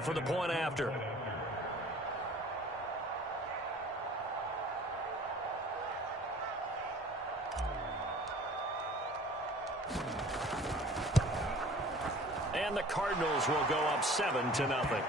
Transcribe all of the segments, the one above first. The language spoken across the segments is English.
here for the point after. And the Cardinals will go up 7-0.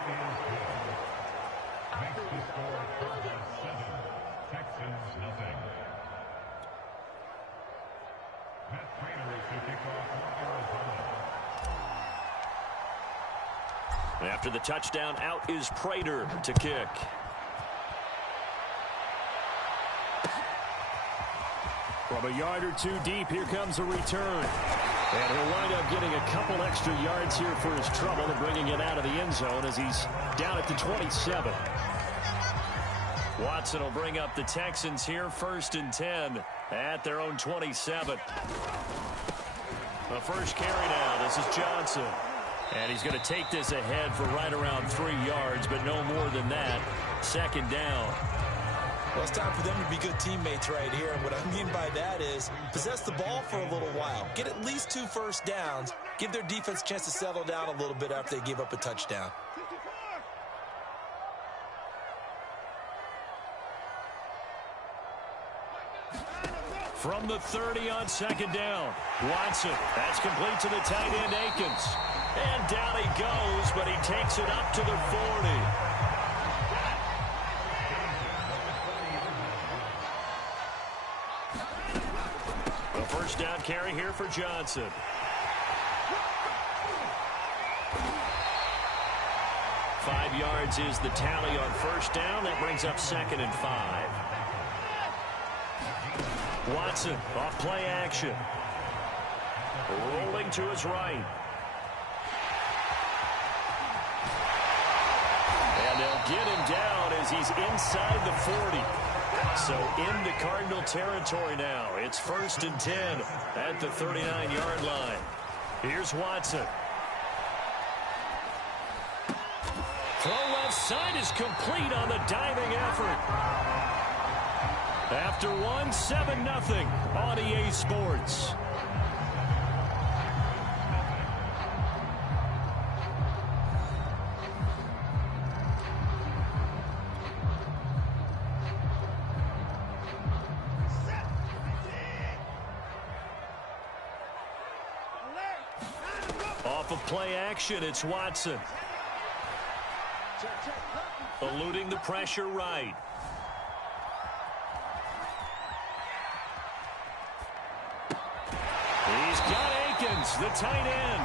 After the touchdown, out is Prater to kick. From a yard or two deep, here comes a return. And he'll wind up getting a couple extra yards here for his trouble and bringing it out of the end zone as he's down at the 27. Watson will bring up the Texans here, 1st and 10 at their own 27. The first carry now. This is Johnson. And he's going to take this ahead for right around 3 yards, but no more than that. 2nd down. Well, it's time for them to be good teammates right here. And what I mean by that is possess the ball for a little while. Get at least 2 first downs. Give their defense a chance to settle down a little bit after they give up a touchdown. From the 30 on 2nd down. Watson. That's complete to the tight end, Akins. And down he goes, but he takes it up to the 40. A first down carry here for Johnson. Five yards is the tally on first down. That brings up 2nd and 5. Watson off play action. Rolling to his right. And they'll get him down as he's inside the 40. So into Cardinal territory now. It's 1st and 10 at the 39-yard line. Here's Watson. Throw left side is complete on the diving effort. After one, 7-0 on EA Sports. Off of play action, it's Watson. Eluding the pressure right. He's got Akins, the tight end.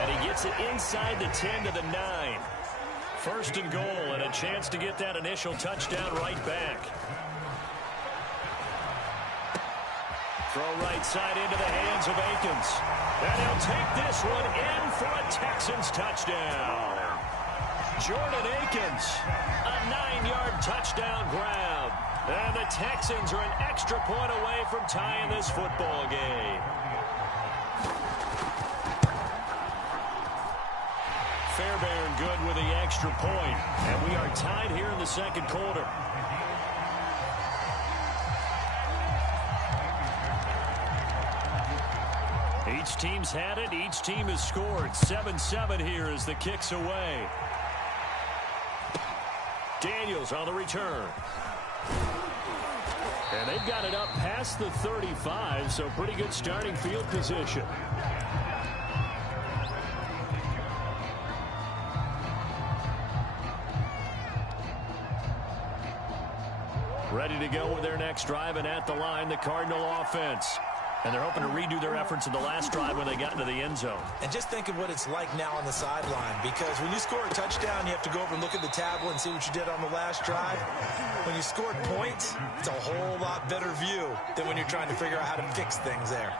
And he gets it inside the 10 to the 9. 1st and goal, and a chance to get that initial touchdown right back. Throw right side into the hands of Akins. And he'll take this one in for a Texans touchdown. Jordan Akins, a 9-yard touchdown grab. And the Texans are an extra point away from tying this football game. Fairbairn good with the extra point. And we are tied here in the 2nd quarter. Each team's had it. Each team has scored. 7-7 here as the kick's away. Daniels on the return. And they've got it up past the 35, so pretty good starting field position. Ready to go with their next drive, and at the line, the Cardinal offense. And they're hoping to redo their efforts in the last drive when they got into the end zone. And just think of what it's like now on the sideline, because when you score a touchdown, you have to go over and look at the tablet and see what you did on the last drive. When you scored points, it's a whole lot better view than when you're trying to figure out how to fix things there.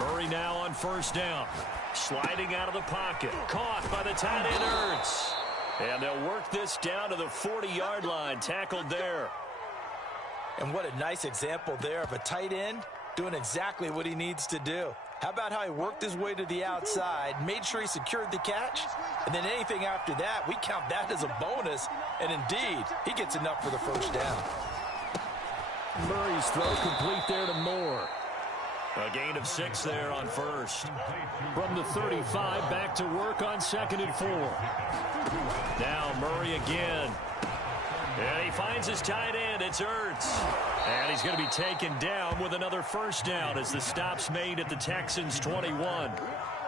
Murray now on 1st down. Sliding out of the pocket. Caught by the tight end, Ertz. And they'll work this down to the 40-yard line. Tackled there. And what a nice example there of a tight end doing exactly what he needs to do. How about how he worked his way to the outside, made sure he secured the catch, and then anything after that, we count that as a bonus. And indeed, he gets enough for the 1st down. Murray's throw complete there to Moore. A gain of 6 there on first. From the 35, back to work on 2nd and 4. Now Murray again. And he finds his tight end. It's Ertz. And he's going to be taken down with another first down as the stop's made at the Texans' 21.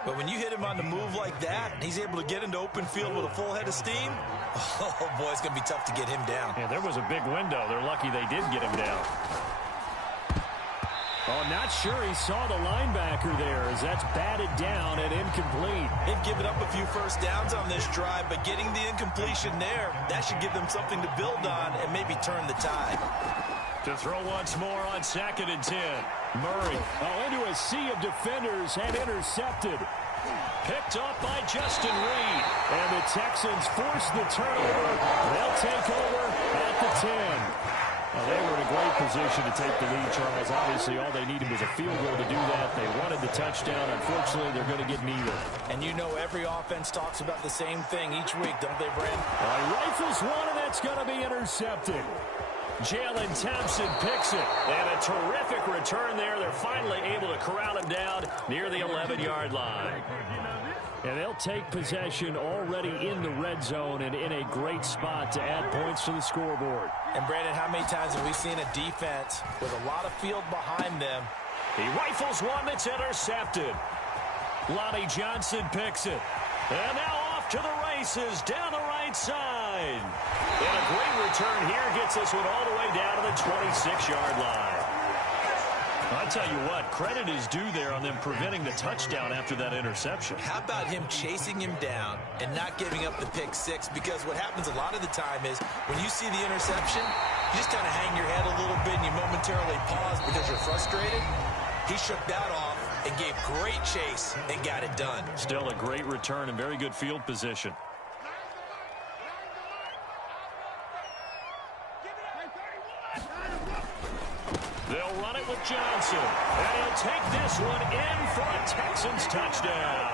But when you hit him on the move like that, and he's able to get into open field with a full head of steam, oh, boy, it's going to be tough to get him down. Yeah, there was a big window. They're lucky they did get him down. Oh, not sure he saw the linebacker there as that's batted down and incomplete. They've given up a few first downs on this drive, but getting the incompletion there, that should give them something to build on and maybe turn the tide. To throw once more on 2nd and 10. Murray. Into a sea of defenders and intercepted. Picked up by Justin Reed. And the Texans force the turnover. They'll take over at the 10. Well, they were in a great position to take the lead, Charles. Obviously, all they needed was a field goal to do that. They wanted the touchdown. Unfortunately, they're going to get neither. And you know every offense talks about the same thing each week, don't they, Brand? Rifles one, and that's going to be intercepted. Jalen Thompson picks it. And a terrific return there. They're finally able to corral him down near the 11-yard line. And they'll take possession already in the red zone and in a great spot to add points to the scoreboard. And, Brandon, how many times have we seen a defense with a lot of field behind them? He rifles one that's intercepted. Lonnie Johnson picks it. And now off to the races down the right side. And a great return here gets this one all the way down to the 26-yard line. I tell you what, credit is due there on them preventing the touchdown after that interception. How about him chasing him down and not giving up the pick six? Because what happens a lot of the time is when you see the interception, you just kind of hang your head a little bit and you momentarily pause because you're frustrated. He shook that off and gave great chase and got it done. Still a great return and very good field position. They'll run it with Johnson. And he'll take this one in for a Texans touchdown.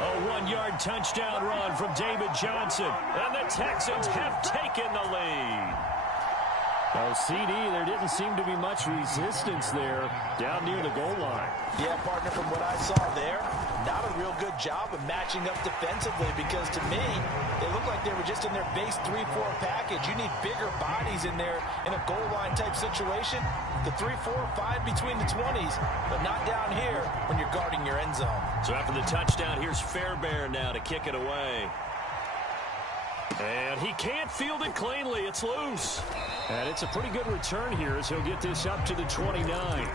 A 1-yard touchdown run from David Johnson. And the Texans have taken the lead. Well, CD, there didn't seem to be much resistance there down near the goal line. Yeah, partner, from what I saw there, not a real good job of matching up defensively because to me, they looked like they were just in their base 3-4 package. You need bigger bodies in there in a goal line type situation. The 3-4, fine between the 20s, but not down here when you're guarding your end zone. So after the touchdown, here's Fairbairn now to kick it away. And he can't field it cleanly. It's loose. And it's a pretty good return here as he'll get this up to the 29.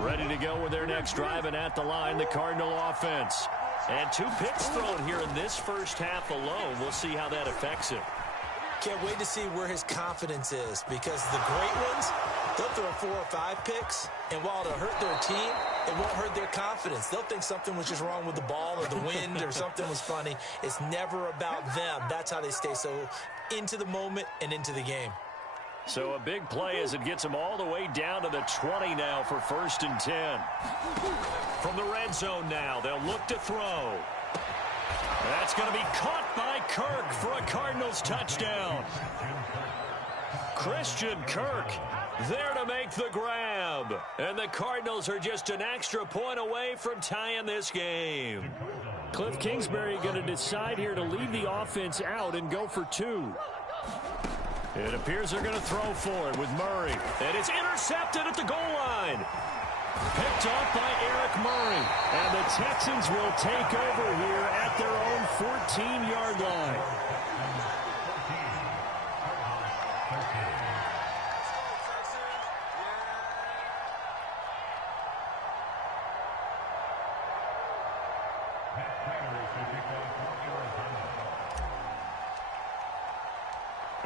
Ready to go with their next drive, and at the line, the Cardinal offense. And 2 picks thrown here in this first half alone. We'll see how that affects him. Can't wait to see where his confidence is because the great ones, they'll throw 4 or 5 picks, and while it'll hurt their team, it won't hurt their confidence. They'll think something was just wrong with the ball or the wind or something was funny. It's never about them. That's how they stay so into the moment and into the game. So a big play as it gets them all the way down to the 20 now for 1st and 10. From the red zone now, they'll look to throw. That's going to be caught by Kirk for a Cardinals touchdown. Christian Kirk there to make the grab. And the Cardinals are just an extra point away from tying this game. Cliff Kingsbury going to decide here to leave the offense out and go for 2. It appears they're going to throw for it with Murray. And it's intercepted at the goal line. Picked off by Eric Murray. And the Texans will take over here at their own 14-yard line.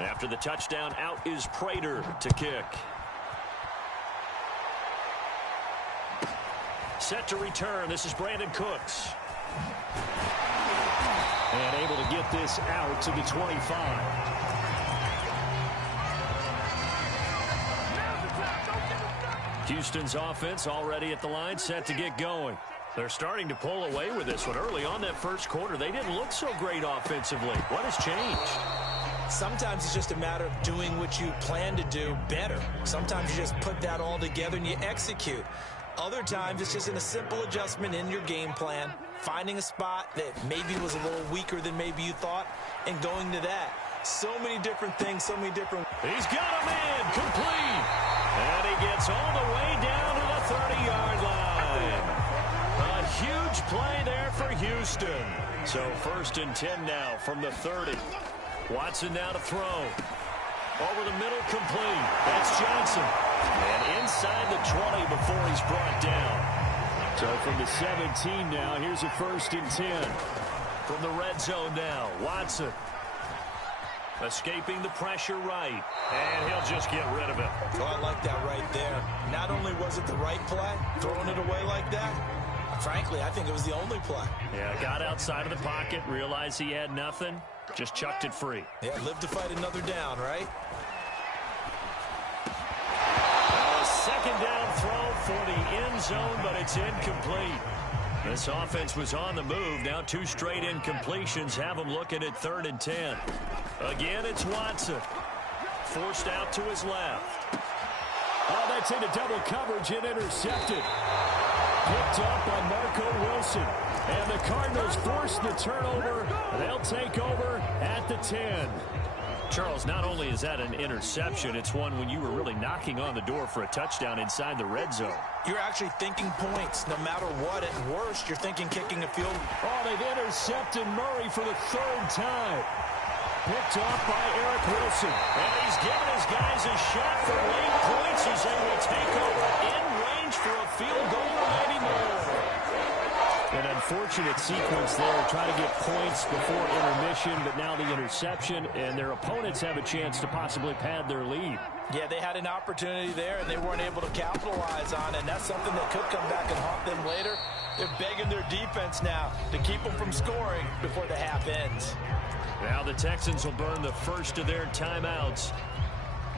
After the touchdown, out is Prater to kick. Set to return. This is Brandon Cooks. And able to get this out to the 25. Houston's offense already at the line, set to get going. They're starting to pull away with this one. Early on that first quarter, they didn't look so great offensively. What has changed? Sometimes it's just a matter of doing what you plan to do better. Sometimes you just put that all together and you execute. Other times it's just in a simple adjustment in your game plan, finding a spot that maybe was a little weaker than maybe you thought, and going to that. So many different things, so many different... He's got a man, complete. And he gets all the way down to the 30-yard line. A huge play there for Houston. So 1st and 10 now from the 30. Watson now to throw. Over the middle, complete. That's Johnson. And inside the 20 before he's brought down. So from the 17 now, here's a 1st and 10. From the red zone now, Watson. Escaping the pressure right. And he'll just get rid of it. Oh, I like that right there. Not only was it the right play, throwing it away like that, frankly, I think it was the only play. Yeah, got outside of the pocket, realized he had nothing, just chucked it free. Yeah, live to fight another down, right? A second down throw for the end zone, but it's incomplete. This offense was on the move. Now 2 straight incompletions have them looking at 3rd and 10. Again, it's Watson. Forced out to his left. Oh, that's into double coverage and intercepted. Picked up by Marco Wilson. And the Cardinals force the turnover. They'll take over at the 10. Charles, not only is that an interception, it's one when you were really knocking on the door for a touchdown inside the red zone. You're actually thinking points no matter what. At worst, you're thinking kicking a field. Oh, they've intercepted Murray for the 3rd time. Picked off by Eric Wilson. And he's giving his guys a shot for late points as they will take over in range for a field goal or maybe more. An unfortunate sequence there, trying to get points before intermission, but now the interception, and their opponents have a chance to possibly pad their lead. Yeah, they had an opportunity there, and they weren't able to capitalize on it, and that's something that could come back and haunt them later. They're begging their defense now to keep them from scoring before the half ends. Now the Texans will burn the first of their timeouts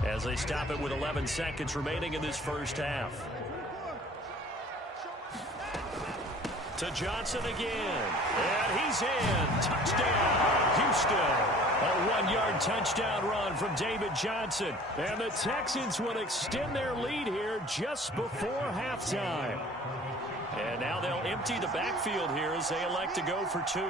as they stop it with 11 seconds remaining in this first half. To Johnson again, and he's in. Touchdown, Houston. A 1-yard touchdown run from David Johnson. And the Texans will extend their lead here just before halftime. And now they'll empty the backfield here as they elect to go for 2.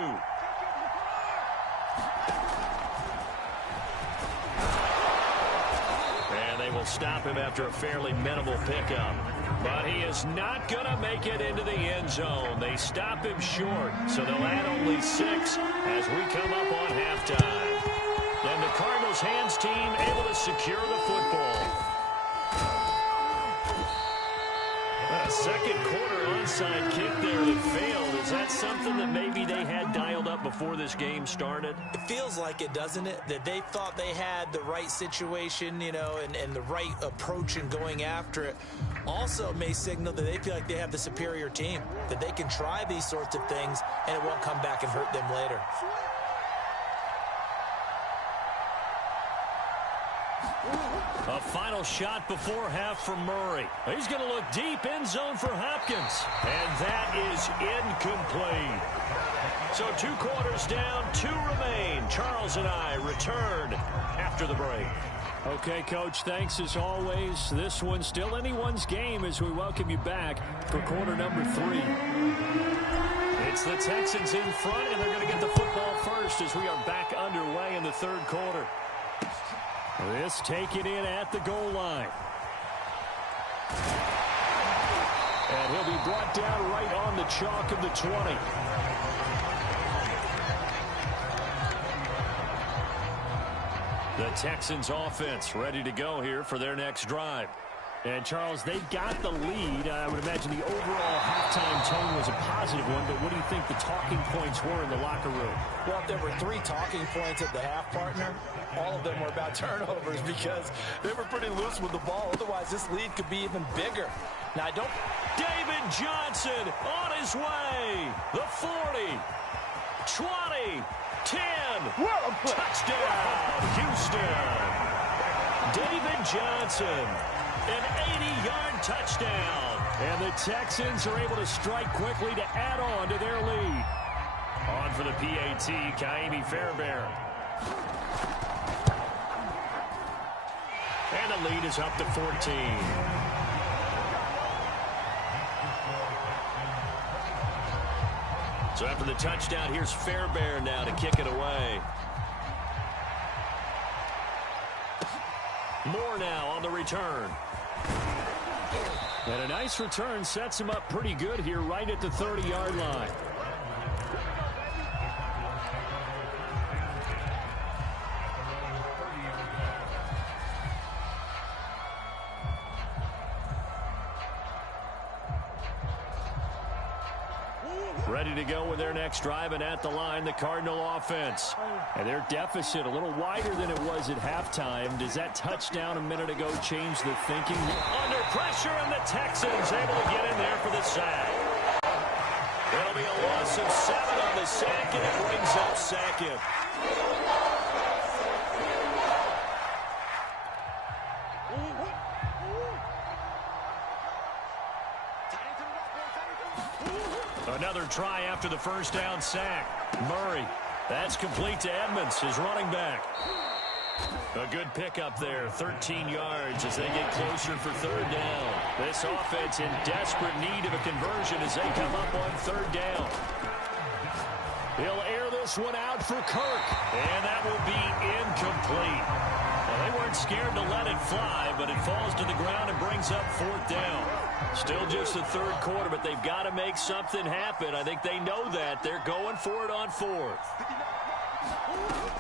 And they will stop him after a fairly minimal pickup. But he is not going to make it into the end zone. They stop him short, so they'll add only 6 as we come up on halftime. And the Cardinals hands team able to secure the football. A second quarter onside kick there that failed. Is that something that maybe they had dialed up before this game started? It feels like it, doesn't it? That they thought they had the right situation, you know, and the right approach in going after it. Also may signal that they feel like they have the superior team, that they can try these sorts of things and it won't come back and hurt them later. A final shot before half from Murray. He's going to look deep end zone for Hopkins. And that is incomplete. So 2 quarters down, 2 remain. Charles and I return after the break. Okay, Coach, thanks as always. This one's still anyone's game as we welcome you back for quarter number 3. It's the Texans in front, and they're going to get the football first as we are back underway in the 3rd quarter. This taken in at the goal line. And he'll be brought down right on the chalk of the 20. The Texans offense ready to go here for their next drive. And, Charles, they've got the lead. I would imagine the overall halftime tone was a positive one, but what do you think the talking points were in the locker room? Well, if there were 3 talking points at the half, partner, all of them were about turnovers because they were pretty loose with the ball. Otherwise, this lead could be even bigger. Now, I don't... David Johnson on his way. The 40, 20, 10. Touchdown, Houston. David Johnson. An 80-yard touchdown. And the Texans are able to strike quickly to add on to their lead. On for the PAT, Kaimi Fairbairn. And the lead is up to 14. So after the touchdown, here's Fairbairn now to kick it away. Moore now on the return. And a nice return sets him up pretty good here right at the 30-yard line. Ready to go with their next drive, and at the line, the Cardinal offense. And their deficit a little wider than it was at halftime. Does that touchdown a minute ago change the thinking? Under pressure, and the Texans able to get in there for the sack. It'll be a loss of 7 on the sack, and it brings up second. Another try after the first down sack. Murray. That's complete to Edmonds, his running back. A good pickup there, 13 yards as they get closer for third down. This offense in desperate need of a conversion as they come up on third down. He'll air this one out for Kirk, and that will be incomplete. Well, they weren't scared to let it fly, but it falls to the ground and brings up fourth down. Still just the third quarter, but they've got to make something happen. I think they know that. They're going for it on fourth.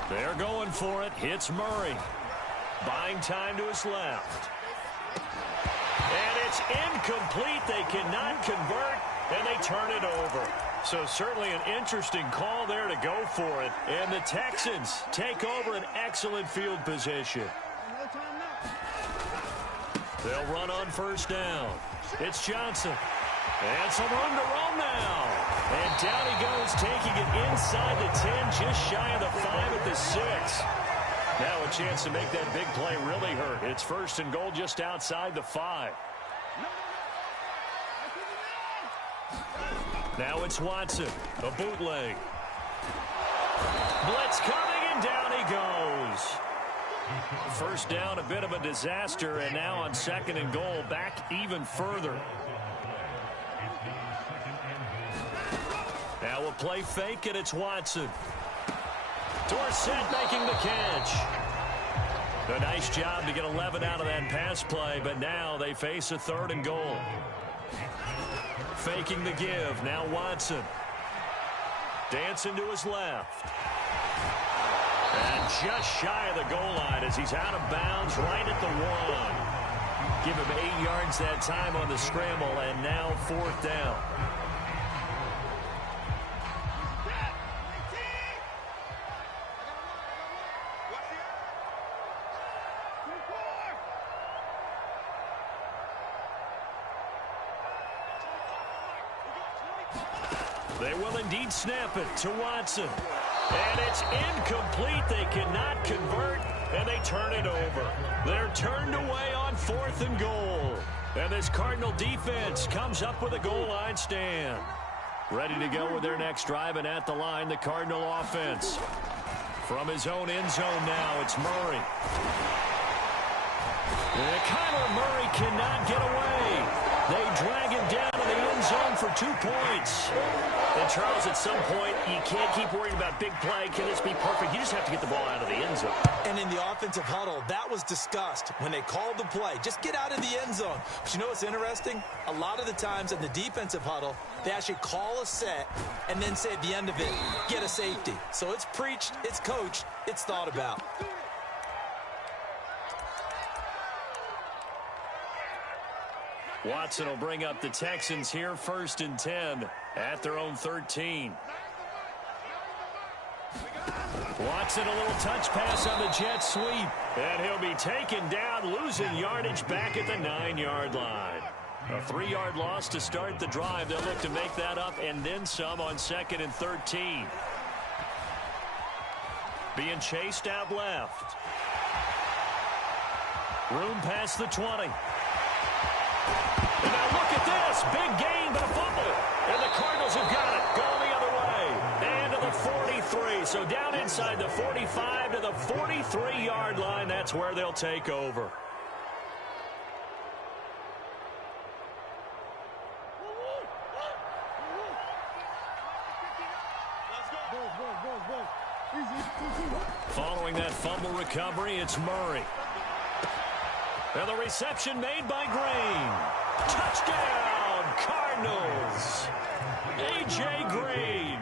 They're going for it. Hits Murray. Buying time to his left. And it's incomplete. They cannot convert, and they turn it over. So certainly an interesting call there to go for it. And the Texans take over an excellent field position. They'll run on first down. It's Johnson. And some room to roam now. And down he goes, taking it inside the 10, just shy of the 5 at the 6. Now a chance to make that big play really hurt. It's first and goal just outside the 5. Now it's Watson, a bootleg. Blitz coming, and down he goes. First down, a bit of a disaster, and now on second and goal, back even further. Now a play fake, and it's Watson. Dorsett making the catch. A nice job to get 11 out of that pass play, but now they face a third and goal. Faking the give, now Watson. Dancing to his left. And just shy of the goal line as he's out of bounds right at the 1. Give him 8 yards that time on the scramble, and now fourth down. They will indeed snap it to Watson. And it's incomplete. They cannot convert, and they turn it over. They're turned away on fourth and goal. And this Cardinal defense comes up with a goal line stand. Ready to go with their next drive, and at the line, the Cardinal offense. From his own end zone now, it's Murray. And Kyler Murray cannot get away. They drag him down to the end zone for 2 points. And, Charles, at some point, you can't keep worrying about big play. Can this be perfect? You just have to get the ball out of the end zone. And in the offensive huddle, that was discussed when they called the play. Just get out of the end zone. But you know what's interesting? A lot of the times in the defensive huddle, they actually call a set and then say at the end of it, get a safety. So it's preached, it's coached, it's thought about. Watson will bring up the Texans here, first and 10 at their own 13. Watson, a little touch pass on the jet sweep, and he'll be taken down, losing yardage back at the 9-yard line. A 3-yard loss to start the drive. They'll look to make that up and then some on second and 13. Being chased out left. Room past the 20. And now look at this. Big gain, but a fumble. And the Cardinals have got it. Going the other way. And to the 43. So down inside the 45 to the 43-yard line. That's where they'll take over. Following that fumble recovery, it's Murray. And the reception made by Green. Touchdown, Cardinals. A.J. Green,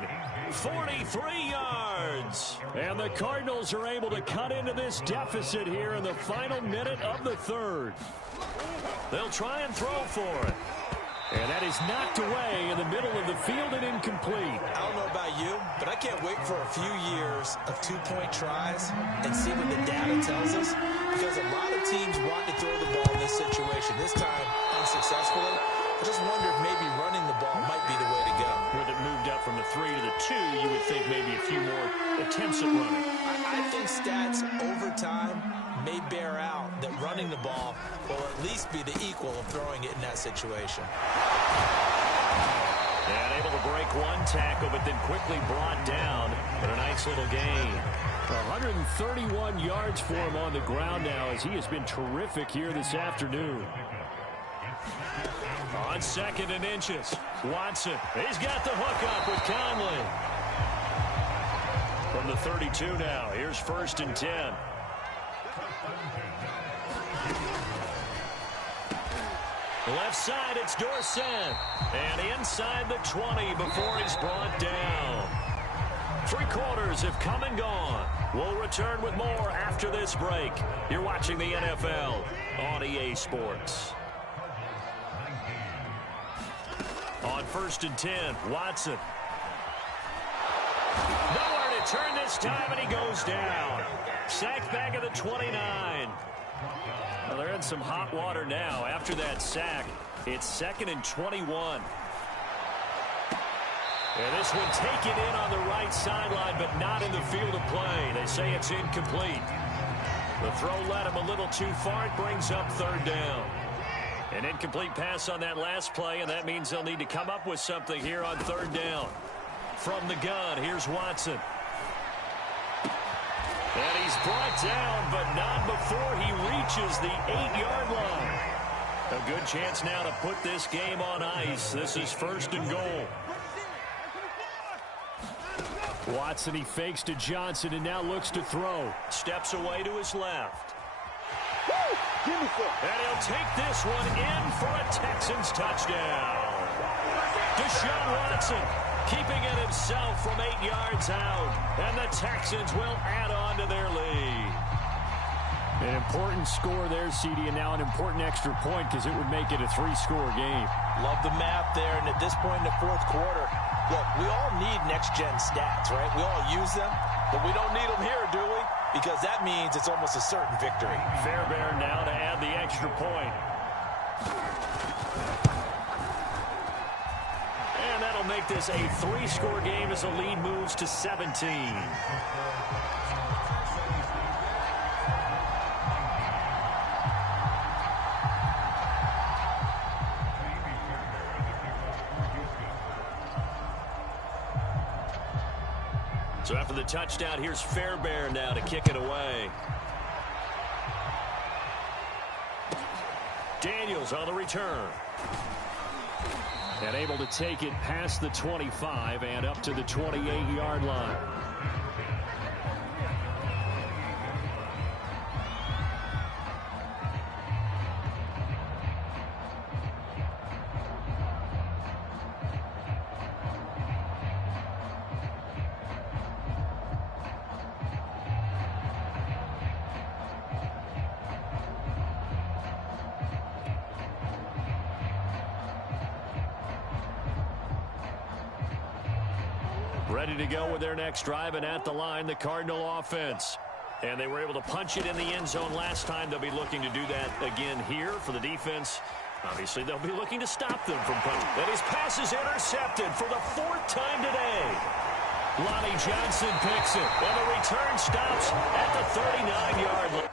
43 yards. And the Cardinals are able to cut into this deficit here in the final minute of the third. They'll try and throw for it. And that is knocked away in the middle of the field and incomplete. I don't know about you, but I can't wait for a few years of two-point tries and see what the data tells us, because a lot of teams want to throw the ball in this situation, this time unsuccessfully. I just wonder if maybe running the ball might be the way to go. With it moved up from the 3 to the 2, you would think maybe a few more attempts at running. I think stats over time may bear out that running the ball will at least be the equal of throwing it in that situation. And able to break one tackle, but then quickly brought down. But a nice little gain. 131 yards for him on the ground now, as he has been terrific here this afternoon. On 2nd and inches, Watson. He's got the hook up with Conley. From the 32 now, here's 1st and 10. Left side, it's Dorsett. And inside the 20 before he's brought down. 3 quarters have come and gone. We'll return with more after this break. You're watching the NFL on EA Sports. On 1st and 10, Watson. Nowhere to turn this time, and he goes down. Sacked back at the 29. Well, they're in some hot water now. After that sack, it's 2nd and 21. And this one taken in on the right sideline, but not in the field of play. They say it's incomplete. The throw led him a little too far. It brings up 3rd down. An incomplete pass on that last play, and that means they'll need to come up with something here on 3rd down. From the gun, here's Watson. And he's brought down, but not before he reaches the 8-yard line. A good chance now to put this game on ice. This is 1st and goal. Watson, he fakes to Johnson and now looks to throw. Steps away to his left. And he'll take this one in for a Texans touchdown. Deshaun Watson keeping it himself from 8 yards out. And the Texans will add on to their lead. An important score there, CD, and now an important extra point because it would make it a 3-score game. Love the math there, and at this point in the 4th quarter, look, we all need next-gen stats, right? We all use them, but we don't need them here, do we? Because that means it's almost a certain victory. Fairbairn now to add the extra point. And that'll make this a 3-score game as the lead moves to 17. So after the touchdown, here's Fairbairn now to kick it away. Daniels on the return. And able to take it past the 25 and up to the 28-yard line. Ready to go with their next drive, and at the line, the Cardinal offense. And they were able to punch it in the end zone last time. They'll be looking to do that again here for the defense. Obviously, they'll be looking to stop them from punching. And his pass is intercepted for the 4th time today. Lonnie Johnson picks it, and the return stops at the 39-yard line.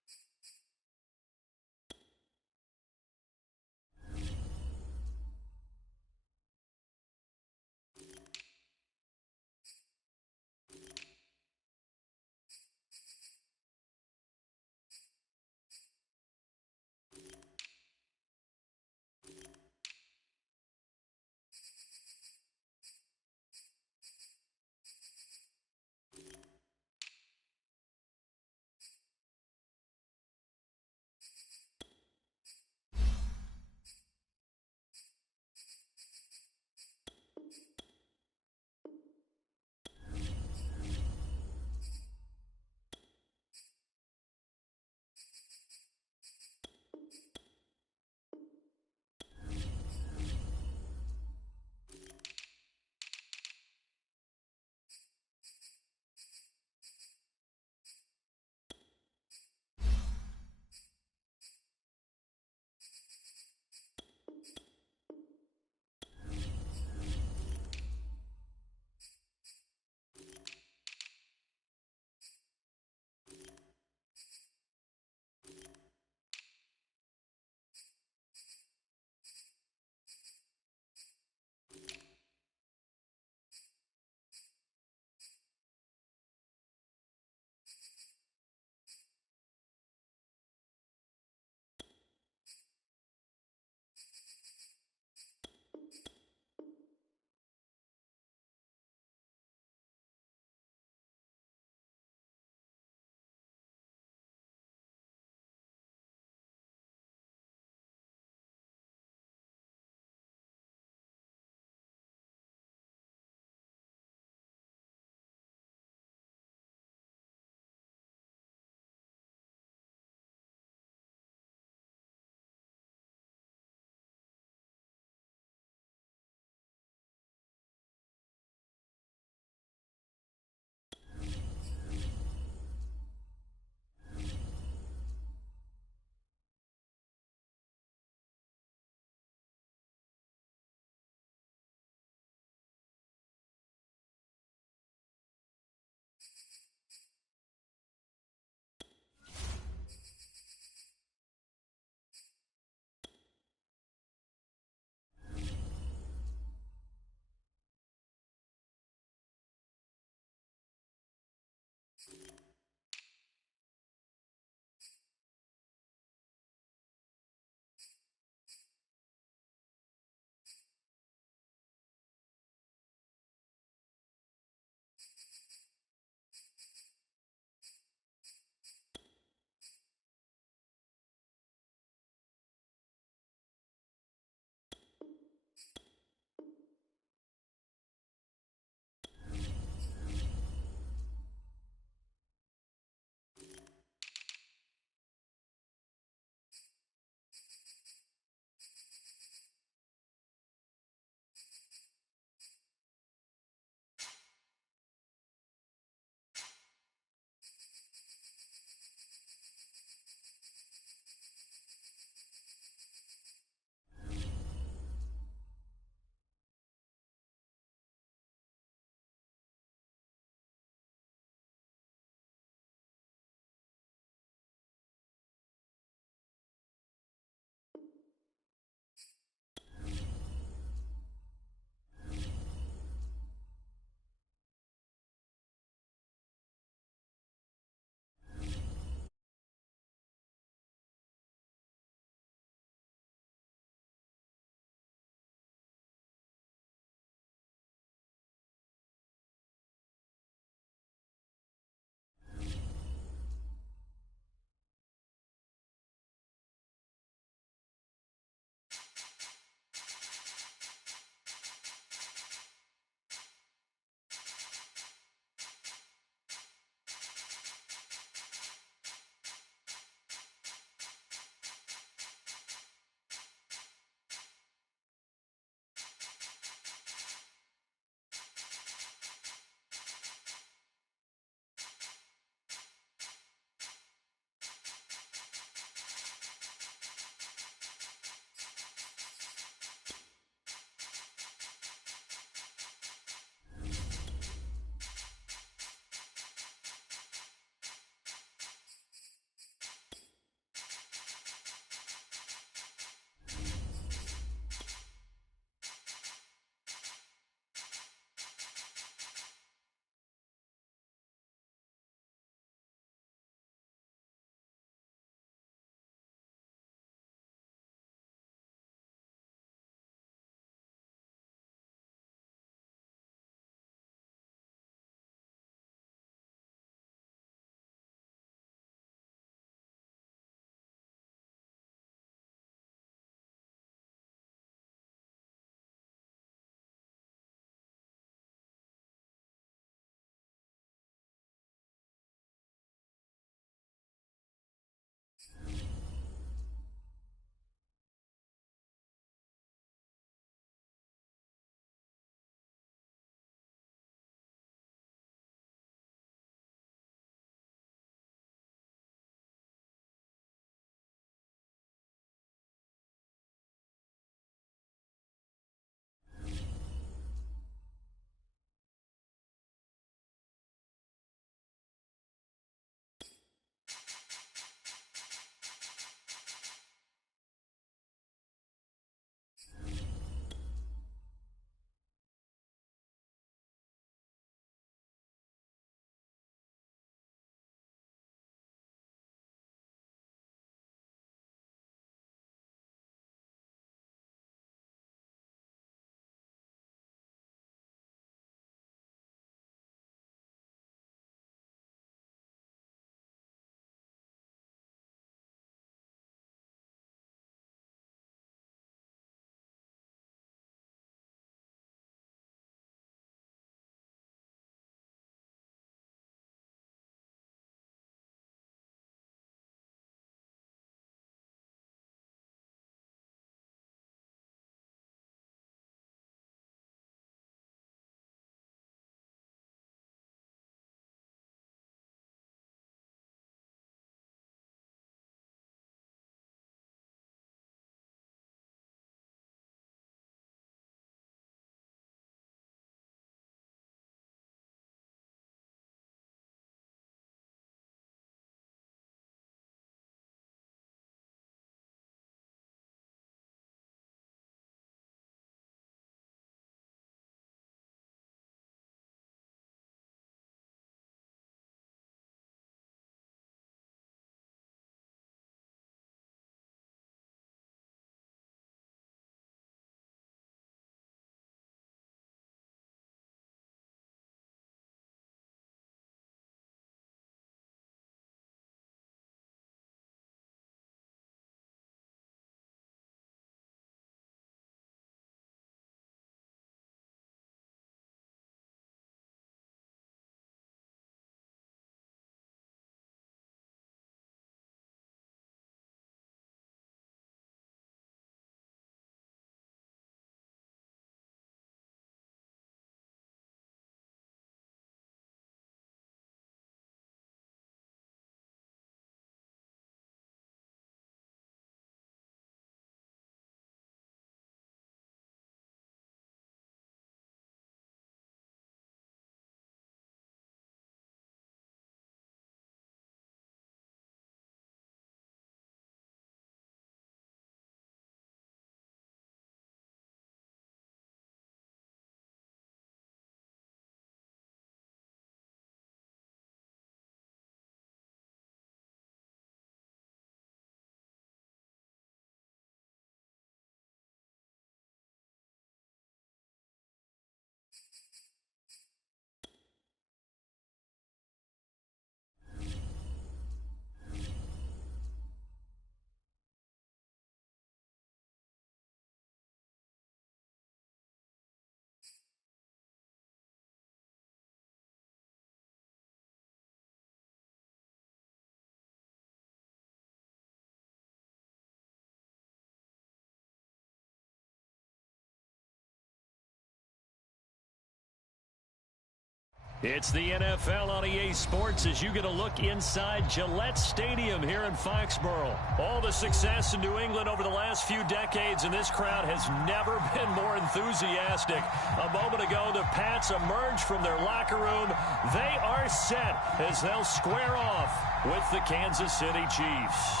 It's the NFL on EA Sports as you get a look inside Gillette Stadium here in Foxborough. All the success in New England over the last few decades, and this crowd has never been more enthusiastic. A moment ago, the Pats emerged from their locker room. They are set as they'll square off with the Kansas City Chiefs.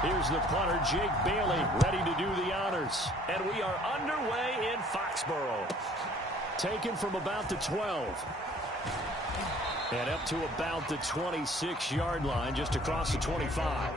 Here's the punter, Jake Bailey, ready to do the honors. And we are underway in Foxborough. Taken from about the 12. And up to about the 26-yard line, just across the 25.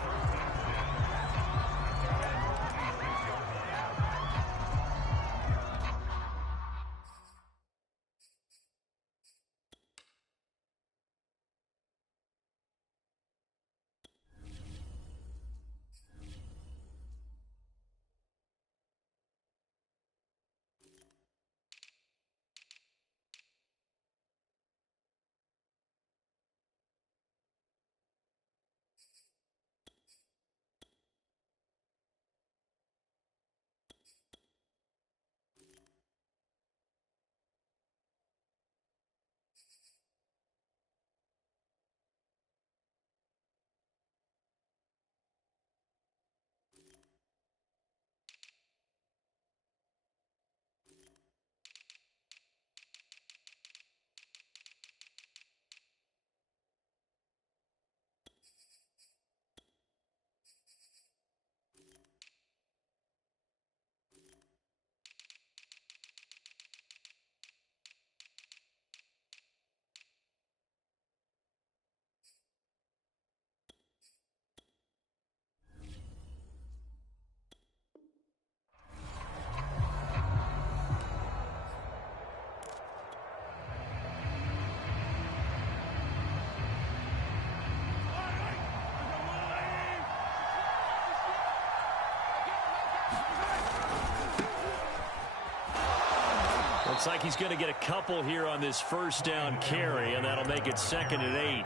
Looks like he's going to get a couple here on this first down carry, and that'll make it 2nd and 8.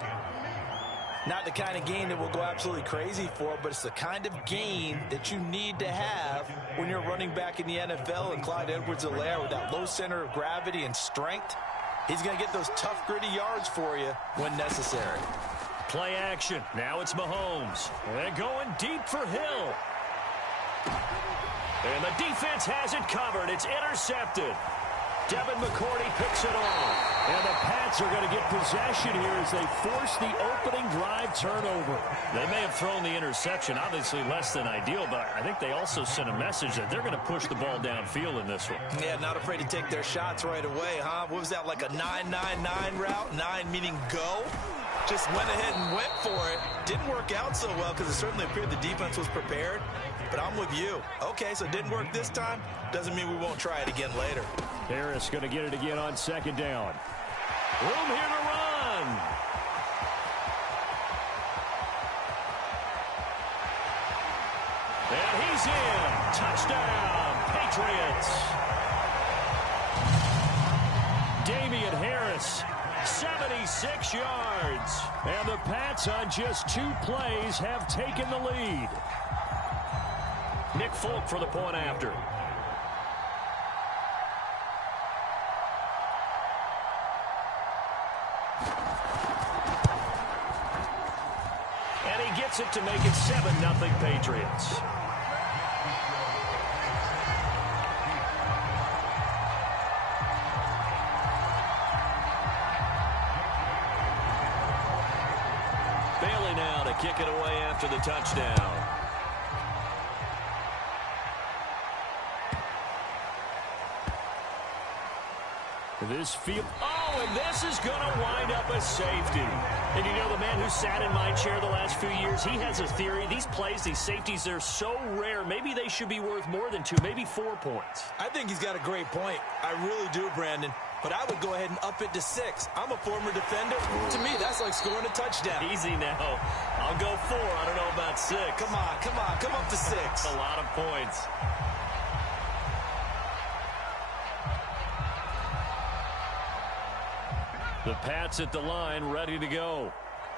Not the kind of game that we'll go absolutely crazy for, but it's the kind of game that you need to have when you're running back in the NFL. And Clyde Edwards-Helaire, with that low center of gravity and strength, he's going to get those tough, gritty yards for you when necessary. Play action. Now it's Mahomes. And going deep for Hill. And the defense has it covered. It's intercepted. Devin McCourty picks it off. And the Pats are going to get possession here as they force the opening drive turnover. They may have thrown the interception, obviously less than ideal, but I think they also sent a message that they're going to push the ball downfield in this one. Yeah, not afraid to take their shots right away, huh? What was that, like a 9-9-9 route? 9 meaning go? Just went ahead and went for it. Didn't work out so well because it certainly appeared the defense was prepared. But I'm with you. Okay, so it didn't work this time. Doesn't mean we won't try it again later. Harris going to get it again on 2nd down. Room here to run. And he's in. Touchdown, Patriots. Damian Harris, 76 yards. And the Pats on just 2 plays have taken the lead. Nick Folk for the point after. And he gets it to make it 7-0 Patriots. Bailey now to kick it away after the touchdown. This field. Oh, and this is going to wind up a safety. And you know, the man who sat in my chair the last few years, he has a theory. These plays, these safeties, they're so rare. Maybe they should be worth more than 2, maybe 4 points. I think he's got a great point. I really do, Brandon. But I would go ahead and up it to 6. I'm a former defender. To me, that's like scoring a touchdown. Easy now. I'll go 4. I don't know about 6. Come on. Come up to 6. That's a lot of points. The Pats at the line, ready to go.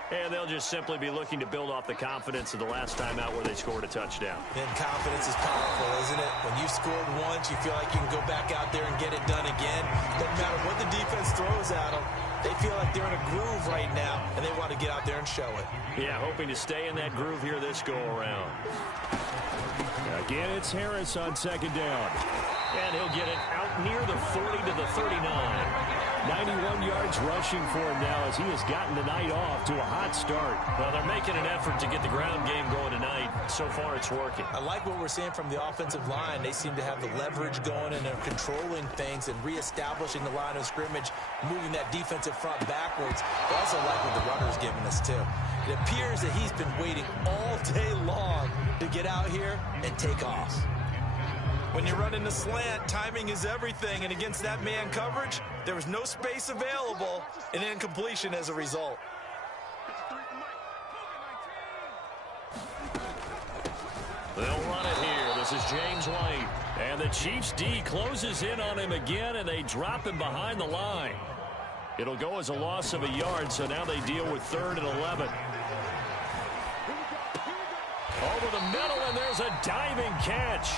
And they'll just simply be looking to build off the confidence of the last time out where they scored a touchdown. And confidence is powerful, isn't it? When you've scored once, you feel like you can go back out there and get it done again. No matter what the defense throws at them, they feel like they're in a groove right now, and they want to get out there and show it. Yeah, hoping to stay in that groove here this go-around. Again, it's Harris on second down. And he'll get it out near the 40 to the 39. 91 yards rushing for him now as he has gotten the night off to a hot start. Well, they're making an effort to get the ground game going tonight. So far, it's working. I like what we're seeing from the offensive line. They seem to have the leverage going, and they're controlling things and reestablishing the line of scrimmage, moving that defensive front backwards. I also like what the runner's giving us, too. It appears that he's been waiting all day long to get out here and take off. When you're running the slant, timing is everything, and against that man coverage, there was no space available, and incompletion as a result. They'll run it here. This is James White. And the Chiefs D closes in on him again, and they drop him behind the line. It'll go as a loss of a yard, so now they deal with 3rd and 11. Over the middle, and there's a diving catch.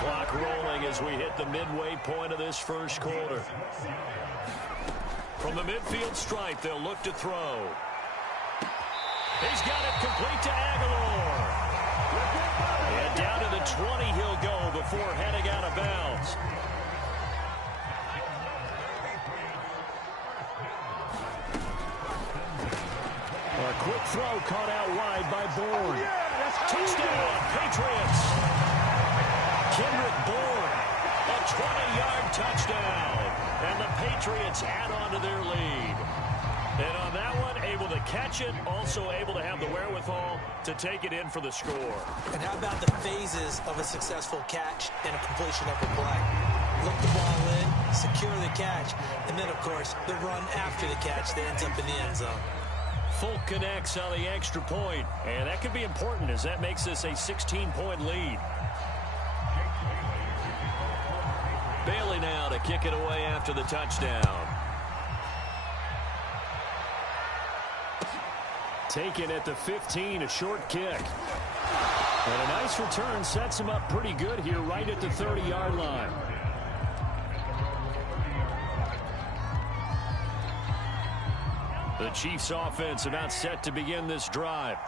Clock rolling as we hit the midway point of this first quarter. From the midfield stripe, they'll look to throw. He's got it complete to Aguilar. And down to the 20 he'll go before heading out of bounds. A quick throw caught out wide by Bourne. Touchdown, Patriots. Kendrick Bourne, a 20-yard touchdown. And the Patriots add on to their lead. And on that one, able to catch it, also able to have the wherewithal to take it in for the score. And how about the phases of a successful catch and a completion of a play? Look the ball in, secure the catch, and then, of course, the run after the catch that ends up in the end zone. Fulk connects on the extra point, and that could be important as that makes this a 16-point lead. Bailey now to kick it away after the touchdown. Taken at the 15, a short kick. And a nice return sets him up pretty good here right at the 30-yard line. The Chiefs offense about set to begin this drive.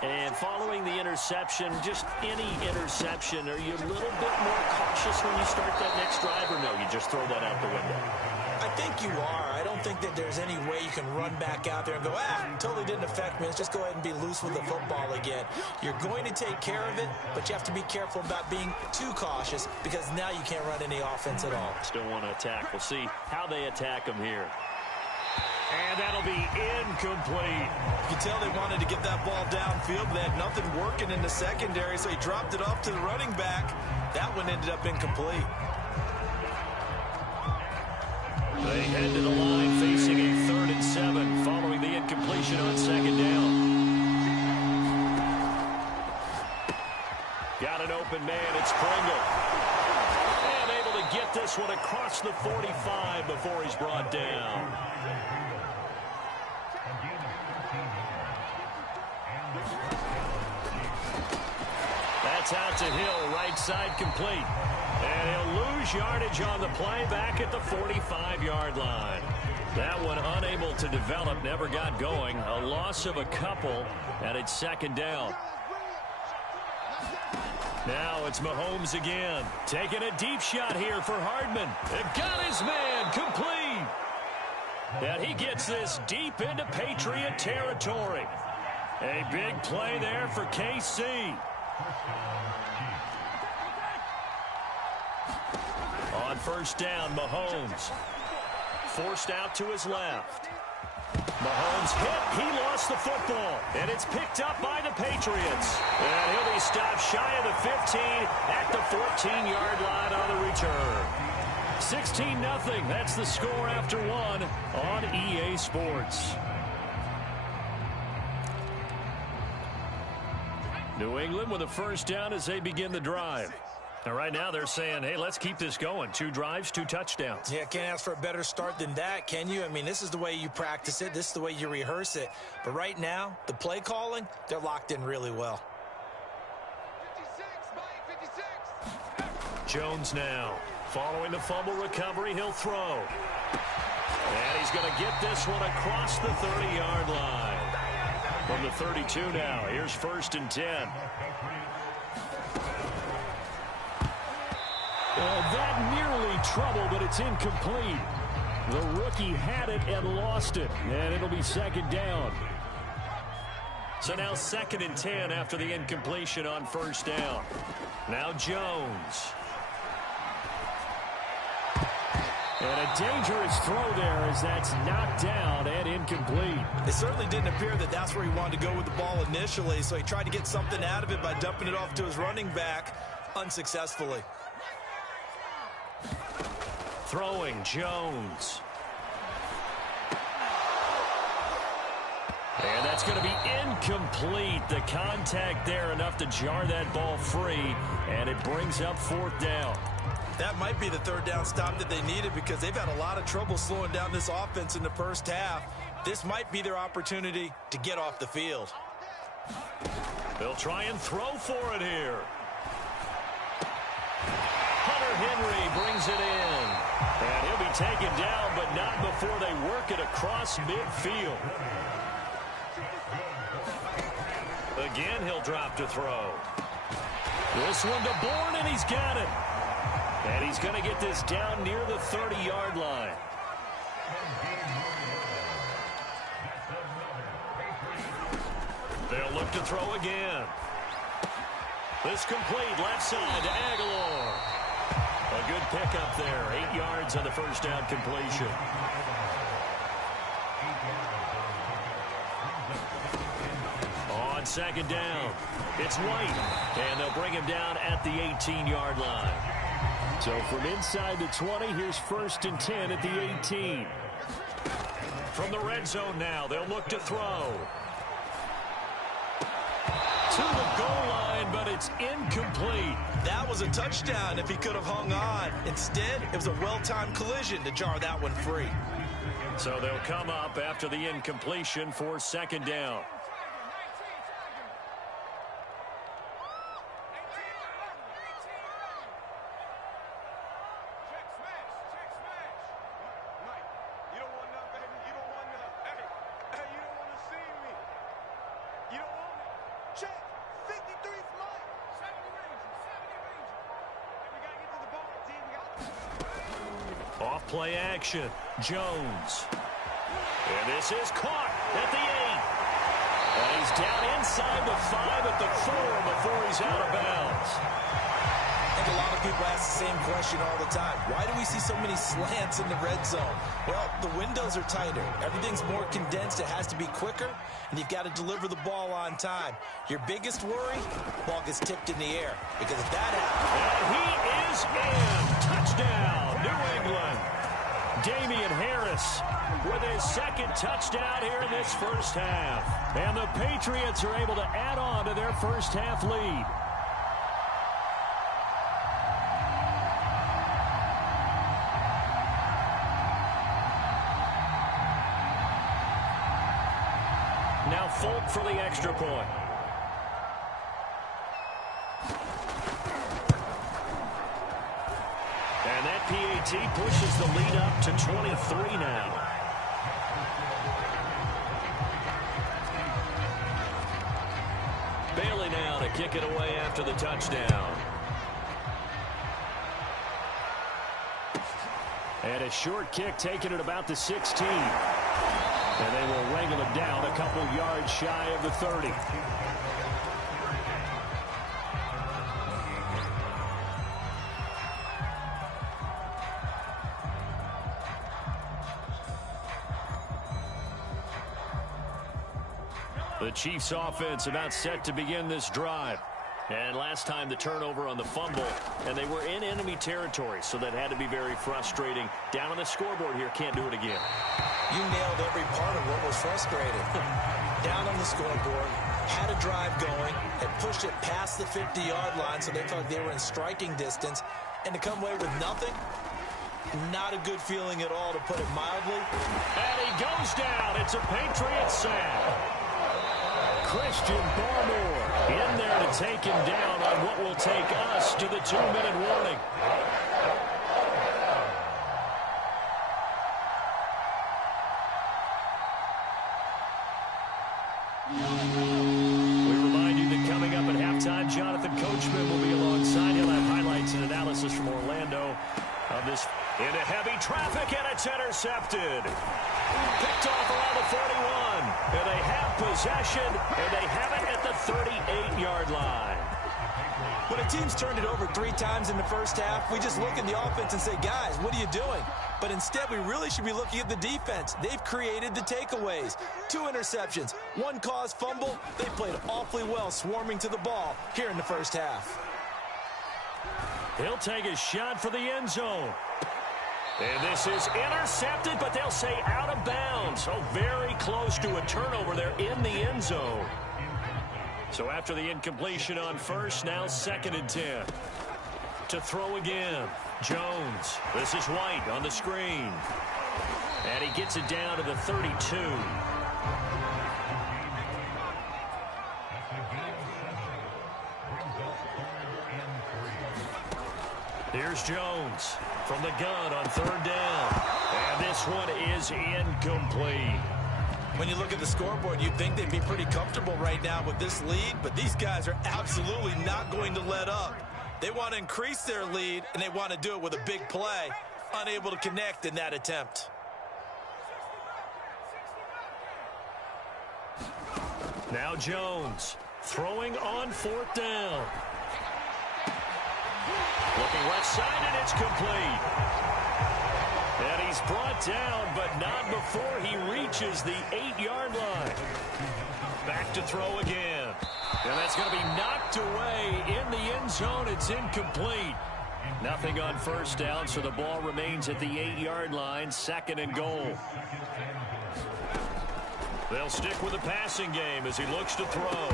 And following the interception, just any interception, are you a little bit more cautious when you start that next drive, or no, you just throw that out the window? I think you are. I don't think that there's any way you can run back out there and go, totally didn't affect me. Let's just go ahead and be loose with the football again. You're going to take care of it, but you have to be careful about being too cautious because now you can't run any offense at all. Still want to attack. We'll see how they attack them here. And that'll be incomplete. You can tell they wanted to get that ball downfield, but they had nothing working in the secondary, so he dropped it off to the running back. That one ended up incomplete. They head to the line facing a 3rd and 7 following the incompletion on second down. Got an open man. It's Pringle. And able to get this one across the 45 before he's brought down. That's out to Hill, right side complete. And he'll lose yardage on the play back at the 45-yard line. That one unable to develop, never got going. A loss of a couple, and it's second down. Now it's Mahomes again. Taking a deep shot here for Hardman. They've got his man complete. And he gets this deep into Patriot territory. A big play there for KC. On first down, Mahomes. Forced out to his left. Mahomes hit. He lost the football. And it's picked up by the Patriots. And he'll be stopped shy of the 15 at the 14-yard line on the return. 16-0. That's the score after one on EA Sports. New England with a first down as they begin the drive. Now, right now they're saying, hey, let's keep this going. 2 drives, 2 touchdowns. Yeah, can't ask for a better start than that, can you? I mean, this is the way you practice it. This is the way you rehearse it. But right now, the play calling, they're locked in really well. 56. Jones now. Following the fumble recovery, he'll throw. And he's going to get this one across the 30-yard line. From the 32 now, here's 1st and 10. That nearly trouble, but it's incomplete. The rookie had it and lost it, and it'll be 2nd down. So now 2nd and 10 after the incompletion on 1st down. Now Jones. And a dangerous throw there as that's knocked down and incomplete. It certainly didn't appear that that's where he wanted to go with the ball initially, so he tried to get something out of it by dumping it off to his running back unsuccessfully. Throwing Jones. And that's going to be incomplete. The contact there enough to jar that ball free, and it brings up 4th down. That might be the 3rd down stop that they needed because they've had a lot of trouble slowing down this offense in the first half. This might be their opportunity to get off the field. They'll try and throw for it here. Hunter Henry brings it in. And he'll be taken down, but not before they work it across midfield. Again, he'll drop to throw. This one to Bourne, and he's got it. And he's going to get this down near the 30-yard line. They'll look to throw again. This complete left side to Aguilar. A good pickup there. 8 yards on the 1st down completion. On 2nd down, it's White. And they'll bring him down at the 18-yard line. So from inside the 20, here's 1st and 10 at the 18. From the red zone now, they'll look to throw. To the goal line, but it's incomplete. That was a touchdown if he could have hung on. Instead, it was a well-timed collision to jar that one free. So they'll come up after the incompletion for 2nd down. Off-play action, Jones. And this is caught at the 8. And he's down inside the 5 at the 4 before he's out of bounds. I think a lot of people ask the same question all the time. Why do we see so many slants in the red zone? Well, the windows are tighter. Everything's more condensed. It has to be quicker, and you've got to deliver the ball on time. Your biggest worry, ball gets tipped in the air. Because if that happens... And he is in. Touchdown, New England. Damian Harris with his 2nd touchdown here in this 1st half. And the Patriots are able to add on to their 1st half lead. Now Folk for the extra point. And that PAT pushes the lead up to 23 now. Bailey now to kick it away after the touchdown. And a short kick taken at about the 16. And they will wrangle him down a couple yards shy of the 30. The Chiefs offense about set to begin this drive. And last time the turnover on the fumble, and they were in enemy territory, so that had to be very frustrating. Down on the scoreboard here, can't do it again. You nailed every part of what was frustrated. Down on the scoreboard, had a drive going, had pushed it past the 50-yard line, so they felt they were in striking distance, and to come away with nothing, not a good feeling at all, to put it mildly. And he goes down. It's a Patriots sack. Christian Barmore in there to take him down on what will take us to the 2-minute warning. We remind you that coming up at halftime, Jonathan Coachman will be alongside. He'll have highlights and analysis from Orlando on this. Into heavy traffic, and it's intercepted. Picked off around the 41. And they have possession, and they have it at the 38-yard line. When a team's turned it over 3 times in the first half, we just look at the offense and say, guys, what are you doing? But instead, we really should be looking at the defense. They've created the takeaways. 2 interceptions, 1 caused fumble. They played awfully well swarming to the ball here in the first half. He'll take a shot for the end zone. And this is intercepted, but they'll say out of bounds. So very close to a turnover there in the end zone. So after the incompletion on first, now 2nd and 10. To throw again, Jones. This is White on the screen. And he gets it down to the 32. Here's Jones from the gun on 3rd down. And this one is incomplete. When you look at the scoreboard, you'd think they'd be pretty comfortable right now with this lead, but these guys are absolutely not going to let up. They want to increase their lead, and they want to do it with a big play. Unable to connect in that attempt. Now Jones throwing on 4th down. Looking left side, and it's complete. And he's brought down, but not before he reaches the 8-yard line. Back to throw again. And that's going to be knocked away in the end zone. It's incomplete. Nothing on 1st down, so the ball remains at the 8-yard line, 2nd and goal. They'll stick with the passing game as he looks to throw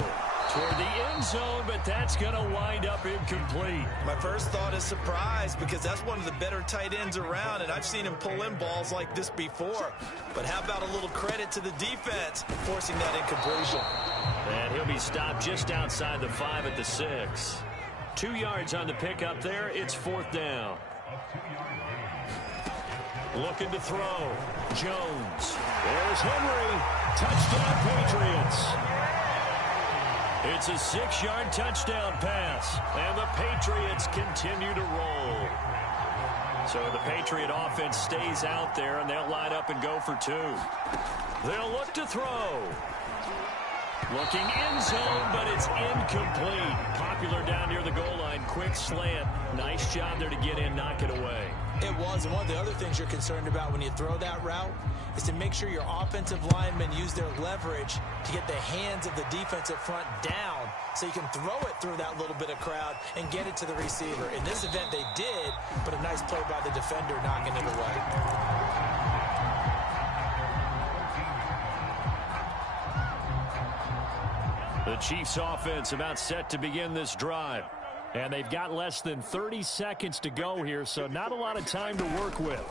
toward the end zone, but that's going to wind up incomplete. My first thought is surprise, because that's one of the better tight ends around, and I've seen him pull in balls like this before. But how about a little credit to the defense forcing that incompletion? And he'll be stopped just outside the 5 at the 6. 2 yards on the pickup there. It's 4th down. Looking to throw. Jones. There's Henry. Touchdown, Patriots. It's a 6-yard touchdown pass. And the Patriots continue to roll. So the Patriot offense stays out there, and they'll line up and go for 2. They'll look to throw. Looking end zone, but it's incomplete. Popular down near the goal line. Quick slant. Nice job there to get in, knock it away. It was, and one of the other things you're concerned about when you throw that route is to make sure your offensive linemen use their leverage to get the hands of the defensive front down so you can throw it through that little bit of crowd and get it to the receiver. In this event, they did, but a nice play by the defender knocking it away. The Chiefs offense about set to begin this drive. And they've got less than 30 seconds to go here, so not a lot of time to work with.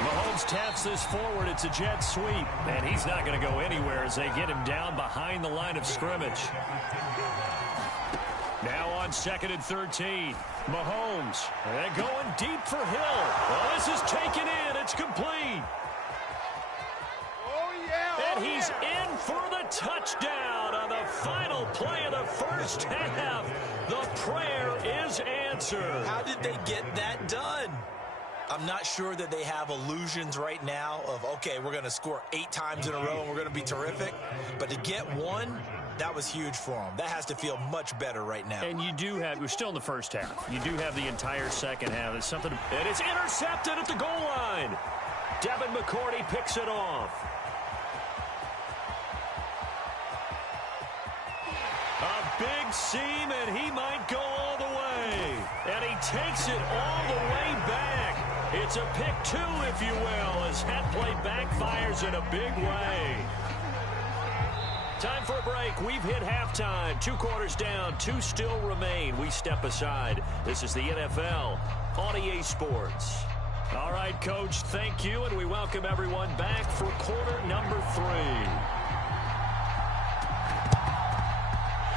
Mahomes taps this forward. It's a jet sweep, and he's not going to go anywhere as they get him down behind the line of scrimmage. Now on 2nd and 13. Mahomes, and going deep for Hill. Well, this is taken in. It's complete. And he's in for the touchdown on the final play of the first half. The prayer is answered. How did they get that done? I'm not sure that they have illusions right now of, okay, we're going to score 8 times in a row and we're going to be terrific. But to get one, that was huge for them. That has to feel much better right now. And you do have, we're still in the first half. You do have the entire second half. It's something, and it's intercepted at the goal line. Devin McCourty picks it off. A big seam, and he might go all the way. And he takes it all the way back. It's a pick two, if you will, as that play backfires in a big way. Time for a break. We've hit halftime. 2 quarters down, 2 still remain. We step aside. This is the NFL on EA Sports. All right, Coach, thank you, and we welcome everyone back for quarter number 3.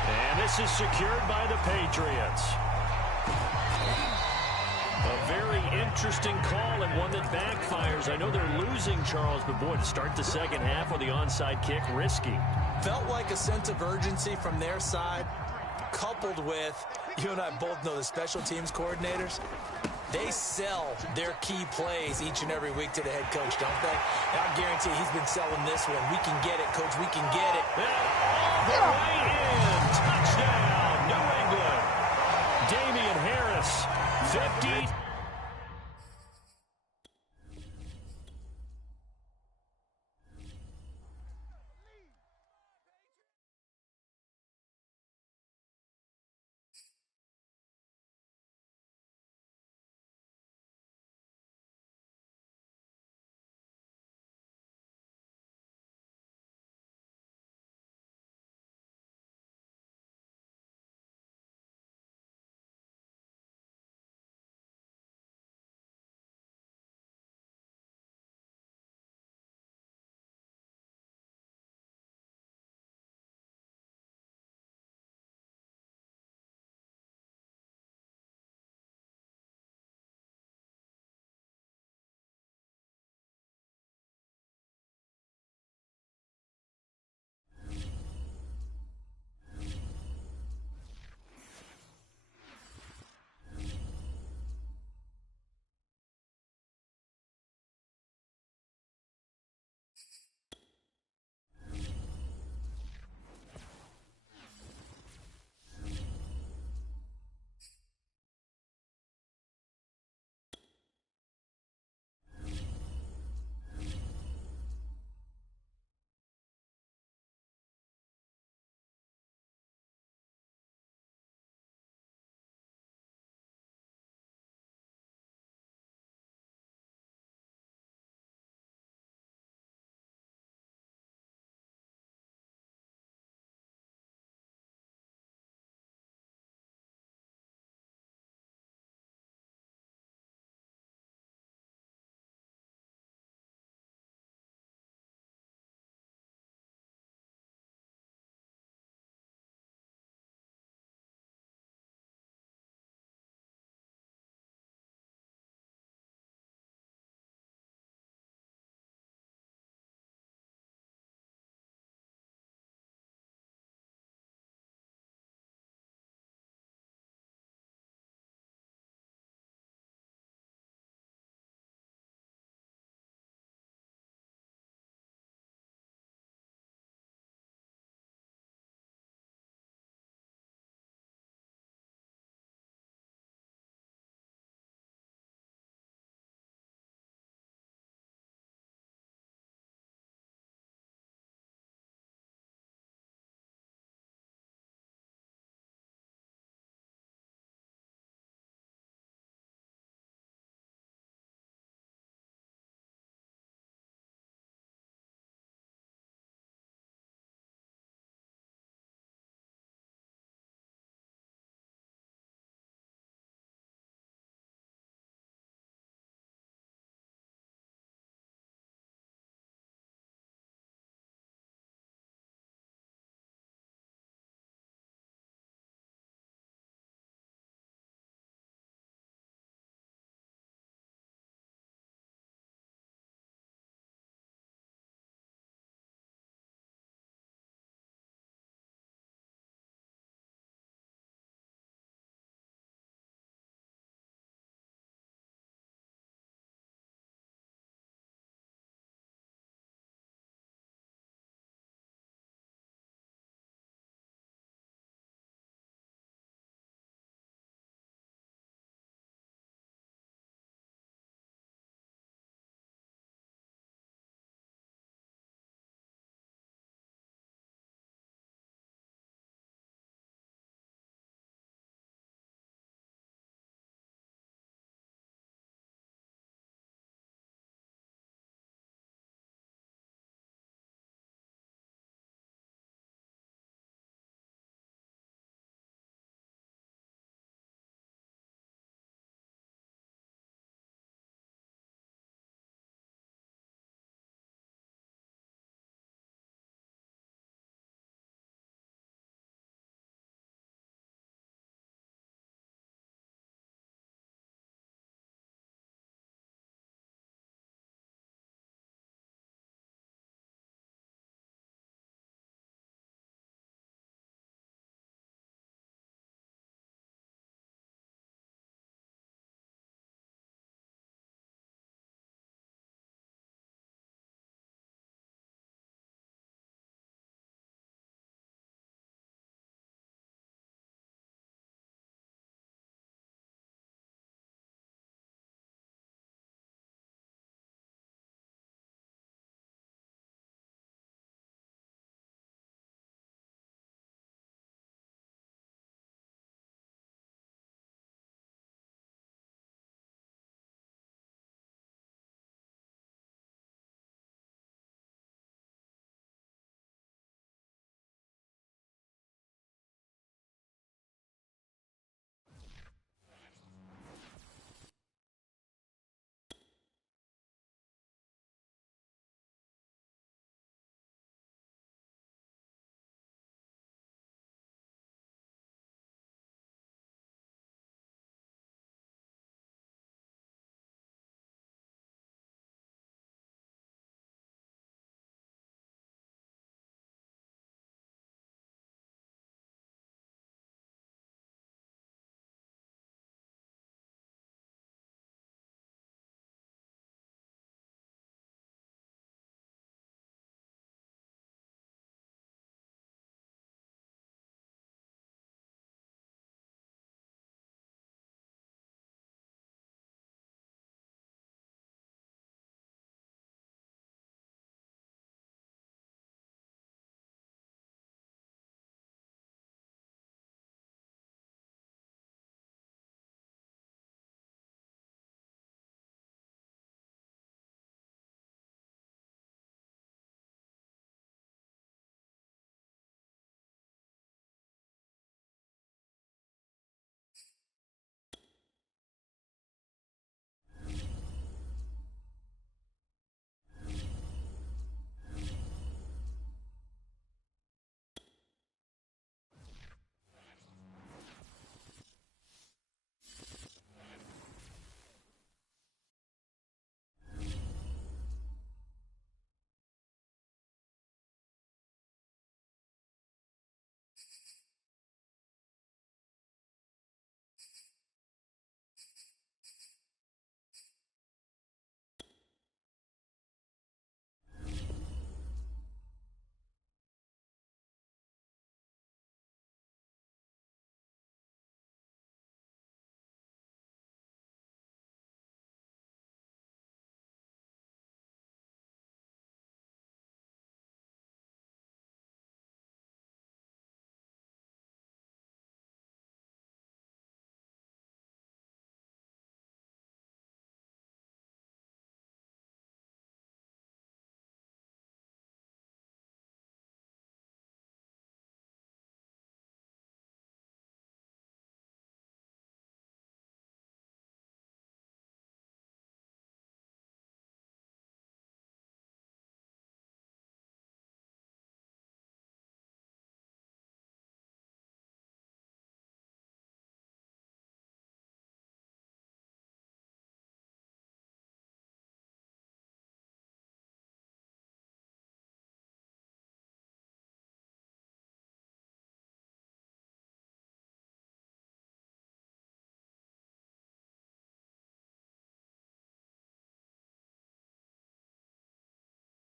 And this is secured by the Patriots. A very interesting call and one that backfires. I know they're losing, Charles, but boy, to start the second half with the onside kick, risky. Felt like a sense of urgency from their side, coupled with, you and I both know the special teams coordinators, they sell their key plays each and every week to the head coach, don't they? And I guarantee he's been selling this one. We can get it, Coach. We can get it. All the way in. Touchdown, New England. Damian Harris, 50.